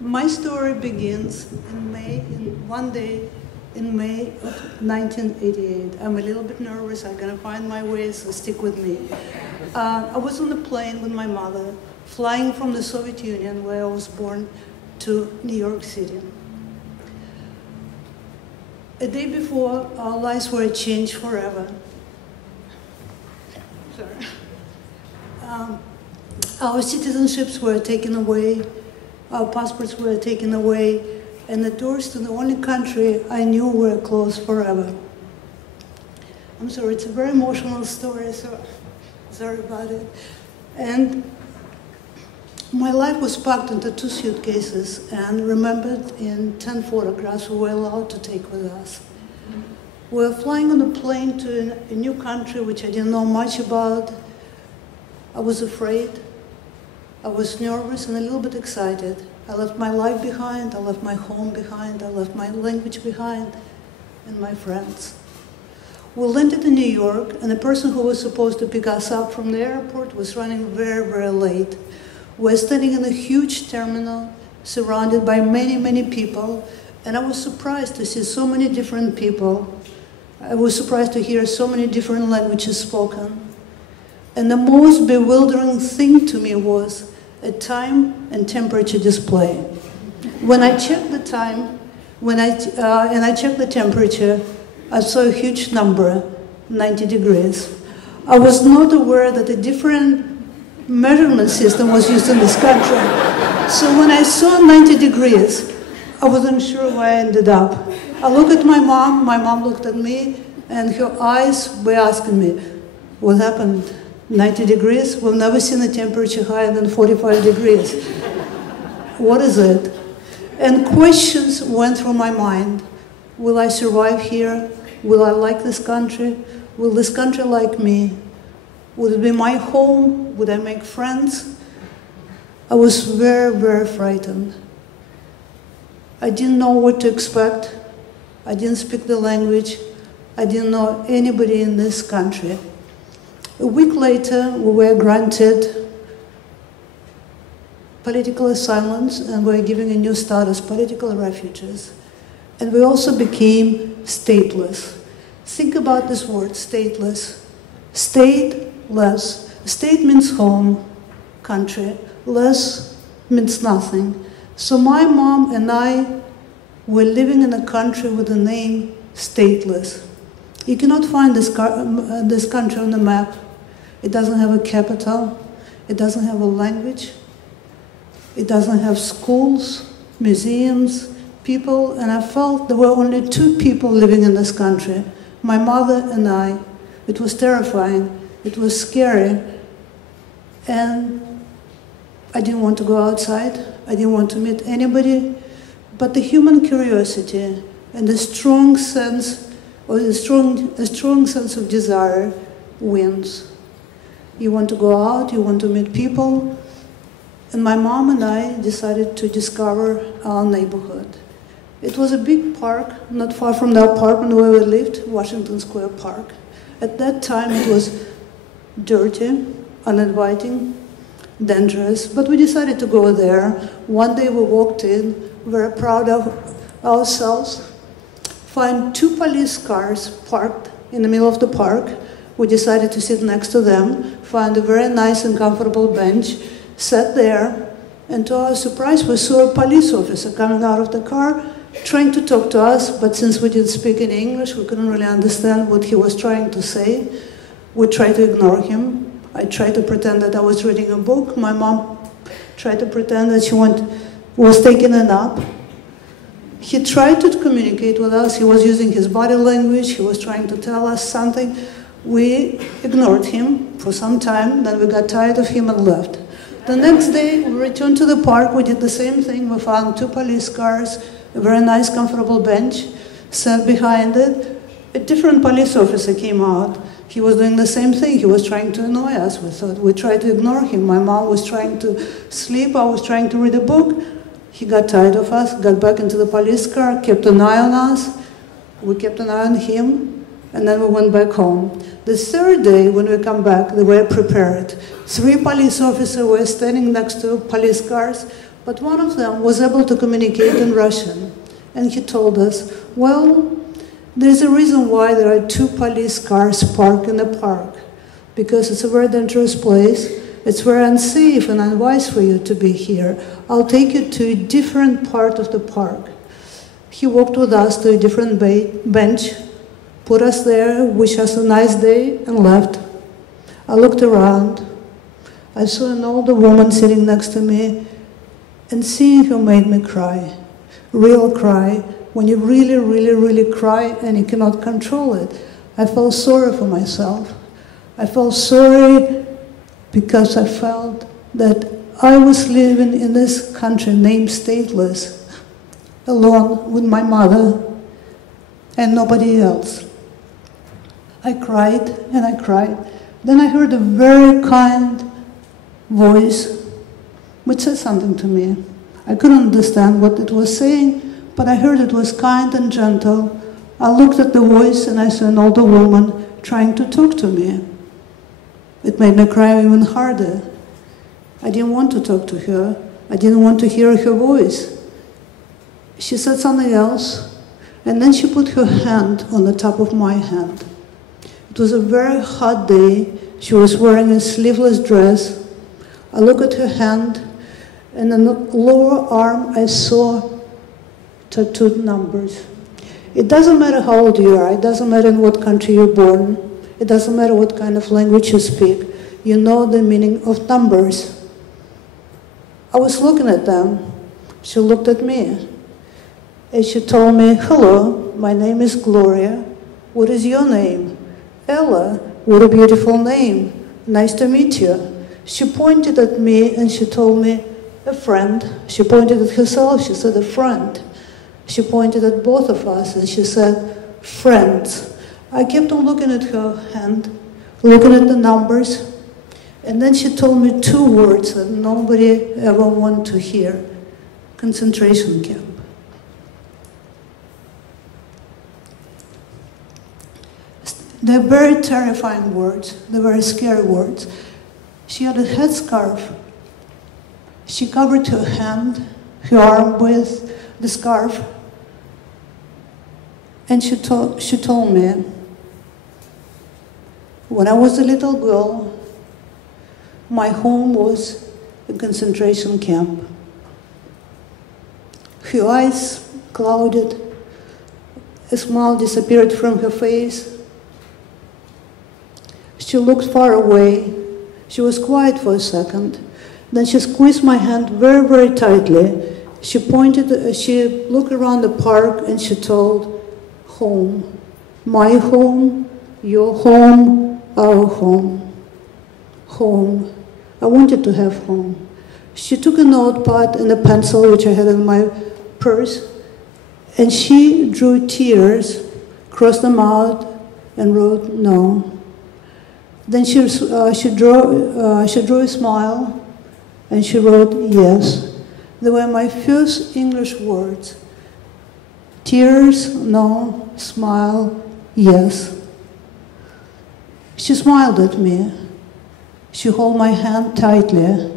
My story begins one day in May of 1988. I'm a little bit nervous. I'm going to find my way, so stick with me. I was on a plane with my mother, flying from the Soviet Union, where I was born, to New York City. A day before, our lives were changed forever. Sorry. Our citizenships were taken away, our passports were taken away, and the doors to the only country I knew were closed forever. I'm sorry, it's a very emotional story, so sorry about it. And my life was packed into 2 suitcases and remembered in 10 photographs we were allowed to take with us. We were flying on a plane to a new country which I didn't know much about. I was afraid, I was nervous and a little bit excited. I left my life behind, I left my home behind, I left my language behind, and my friends. We landed in New York, and the person who was supposed to pick us up from the airport was running very, very late. We were standing in a huge terminal, surrounded by many, many people, and I was surprised to see so many different people. I was surprised to hear so many different languages spoken. And the most bewildering thing to me was a time and temperature display. When I checked the time, and I checked the temperature, I saw a huge number, 90 degrees. I was not aware that a different measurement system was used in this country. So when I saw 90 degrees, I wasn't sure where I ended up. I looked at my mom looked at me, and her eyes were asking me, what happened? 90 degrees? We've never seen a temperature higher than 45 degrees. What is it? And questions went through my mind. Will I survive here? Will I like this country? Will this country like me? Would it be my home? Would I make friends? I was very, very frightened. I didn't know what to expect. I didn't speak the language. I didn't know anybody in this country. A week later, we were granted political asylum and we were given a new status, political refugees. And we also became stateless. Think about this word, stateless. Stateless. State means home, country. Less means nothing. So my mom and I were living in a country with the name stateless. You cannot find this country on the map. It doesn't have a capital. It doesn't have a language. It doesn't have schools, museums, people, and I felt there were only 2 people living in this country, my mother and I. It was terrifying. It was scary. And I didn't want to go outside. I didn't want to meet anybody. But the human curiosity and the strong sense, or a strong sense of desire wins. You want to go out, you want to meet people. And my mom and I decided to discover our neighborhood. It was a big park, not far from the apartment where we lived, Washington Square Park. At that time it was dirty, uninviting, dangerous, but we decided to go there. One day we walked in, very proud of ourselves, find 2 police cars parked in the middle of the park. We decided to sit next to them, find a very nice and comfortable bench, sat there, and to our surprise we saw a police officer coming out of the car, trying to talk to us, but since we didn't speak in English, we couldn't really understand what he was trying to say. We tried to ignore him. I tried to pretend that I was reading a book. My mom tried to pretend that she was taking a nap. He tried to communicate with us. He was using his body language. He was trying to tell us something. We ignored him for some time, then we got tired of him and left. The next day, we returned to the park. We did the same thing. We found 2 police cars, a very nice, comfortable bench, sat behind it. A different police officer came out. He was doing the same thing. He was trying to annoy us. We tried to ignore him. My mom was trying to sleep. I was trying to read a book. He got tired of us, got back into the police car, kept an eye on us. We kept an eye on him, and then we went back home. The 3rd day, when we come back, they were prepared. 3 police officers were standing next to police cars But one of them was able to communicate in Russian. And he told us, well, there's a reason why there are 2 police cars parked in the park. Because it's a very dangerous place. It's very unsafe and unwise for you to be here. I'll take you to a different part of the park. He walked with us to a different bench, put us there, wished us a nice day, and left. I looked around. I saw an older woman sitting next to me, and seeing her made me cry. Real cry, when you really, really, really cry and you cannot control it. I felt sorry for myself. I felt sorry because I felt that I was living in this country named stateless, alone with my mother and nobody else. I cried and I cried. Then I heard a very kind voice which said something to me. I couldn't understand what it was saying, but I heard it was kind and gentle. I looked at the voice and I saw an older woman trying to talk to me. It made me cry even harder. I didn't want to talk to her. I didn't want to hear her voice. She said something else, and then she put her hand on the top of my hand. It was a very hot day. She was wearing a sleeveless dress. I looked at her hand, and on the lower arm I saw tattooed numbers. It doesn't matter how old you are. It doesn't matter in what country you're born. It doesn't matter what kind of language you speak. You know the meaning of numbers. I was looking at them. She looked at me. And she told me, hello, my name is Gloria. What is your name? Ella. What a beautiful name. Nice to meet you. She pointed at me and she told me, a friend. She pointed at herself. She said, a friend. She pointed at both of us and she said, friends. I kept on looking at her hand, looking at the numbers, and then she told me 2 words that nobody ever wanted to hear. Concentration camp. They're very terrifying words. They're very scary words. She had a headscarf. She covered her hand, her arm with the scarf, and she told me, when I was a little girl, my home was a concentration camp. Her eyes clouded, a smile disappeared from her face. She looked far away. She was quiet for a second. Then she squeezed my hand very, very tightly. She looked around the park and she told, home. My home, your home, our home. Home. I wanted to have home. She took a notepad and a pencil, which I had in my purse, and she drew tears, crossed them out, and wrote no. Then she drew a smile, and she wrote yes. They were my first English words. Tears, no, smile, yes. She smiled at me. She held my hand tightly.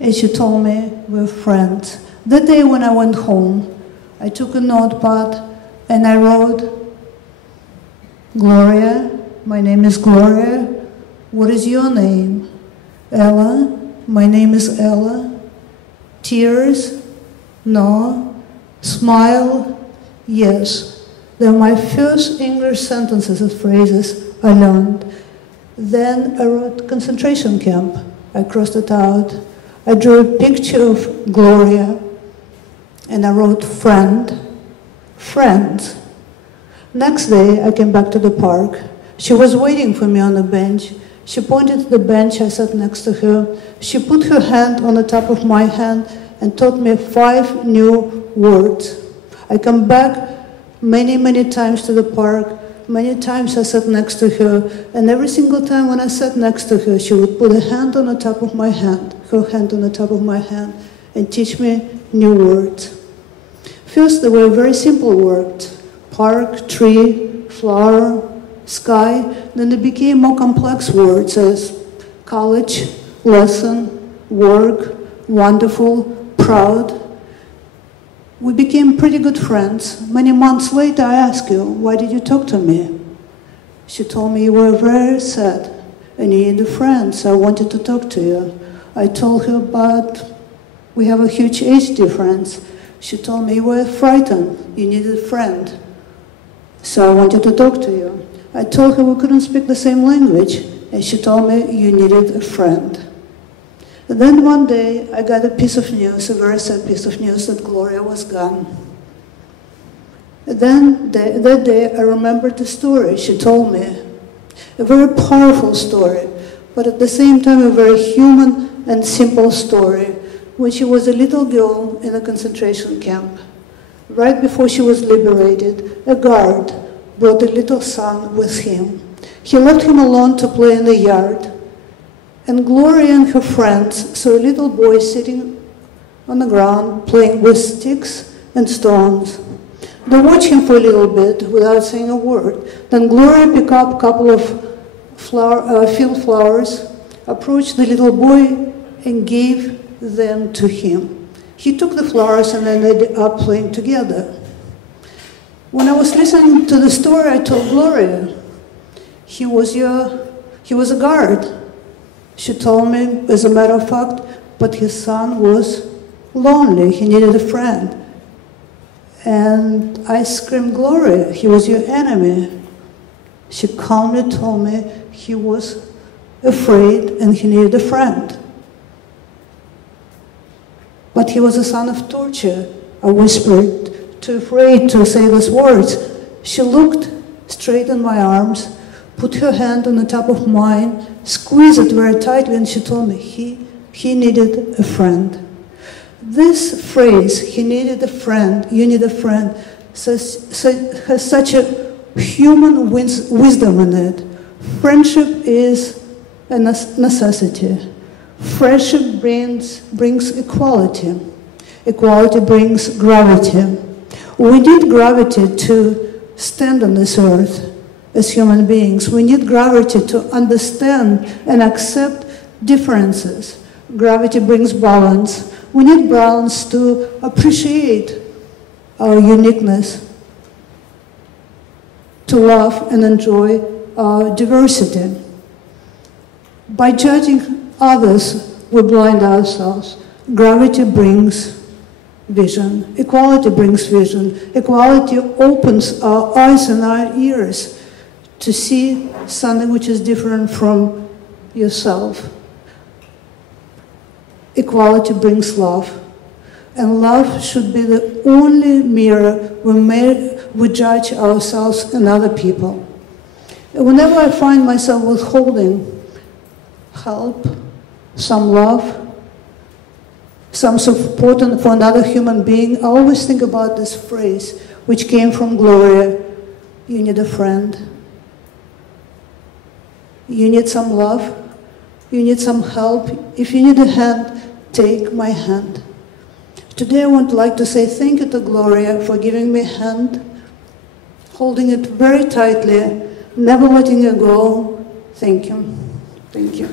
And she told me we're friends. That day when I went home, I took a notepad and I wrote, Gloria, my name is Gloria. What is your name? Ella, my name is Ella. Tears, no. Smile, yes. They're my first English sentences and phrases I learned. Then I wrote concentration camp. I crossed it out. I drew a picture of Gloria, and I wrote friend, friends. Next day, I came back to the park. She was waiting for me on the bench. She pointed to the bench. I sat next to her. She put her hand on the top of my hand and taught me 5 new words. I come back many, many times to the park. Many times I sat next to her, and every single time when I sat next to her, she would put a hand on the top of my hand, her hand on the top of my hand, and teach me new words. First, they were very simple words: park, tree, flower, sky. Then they became more complex words as college, lesson, work, wonderful, proud. We became pretty good friends. Many months later, I asked her, why did you talk to me? She told me, you were very sad and you needed a friend, so I wanted to talk to you. I told her, but we have a huge age difference. She told me, you were frightened, you needed a friend, so I wanted to talk to you. I told her we couldn't speak the same language, and she told me, you needed a friend. And then one day, I got a piece of news, a very sad piece of news, that Gloria was gone. And then that day, I remembered the story she told me. A very powerful story, but at the same time, a very human and simple story. When she was a little girl in a concentration camp, right before she was liberated, a guard brought a little son with him. He left him alone to play in the yard. And Gloria and her friends saw a little boy sitting on the ground playing with sticks and stones. They watched him for a little bit without saying a word. Then Gloria picked up a couple of field flowers, approached the little boy, and gave them to him. He took the flowers and ended up playing together. When I was listening to the story, I told Gloria, he was a guard. She told me, as a matter of fact, but his son was lonely. He needed a friend. And I screamed, Gloria, he was your enemy. She calmly told me he was afraid and he needed a friend. But he was a son of torture, I whispered, too afraid to say those words. She looked straight in my arms, put her hand on the top of mine, squeezed it very tightly, and she told me he needed a friend. This phrase, he needed a friend, you need a friend, has such a human wisdom in it. Friendship is a necessity. Friendship brings equality. Equality brings gravity. We need gravity to stand on this earth as human beings. We need gravity to understand and accept differences. Gravity brings balance. We need balance to appreciate our uniqueness, to love and enjoy our diversity. By judging others, we blind ourselves. Gravity brings vision. Equality brings vision. Equality opens our eyes and our ears to see something which is different from yourself. Equality brings love. And love should be the only mirror we judge ourselves and other people. And whenever I find myself withholding help, some love, some support for another human being, I always think about this phrase, which came from Gloria, you need a friend. You need some love, you need some help. If you need a hand, take my hand. Today I would like to say thank you to Gloria for giving me a hand, holding it very tightly, never letting it go. Thank you. Thank you.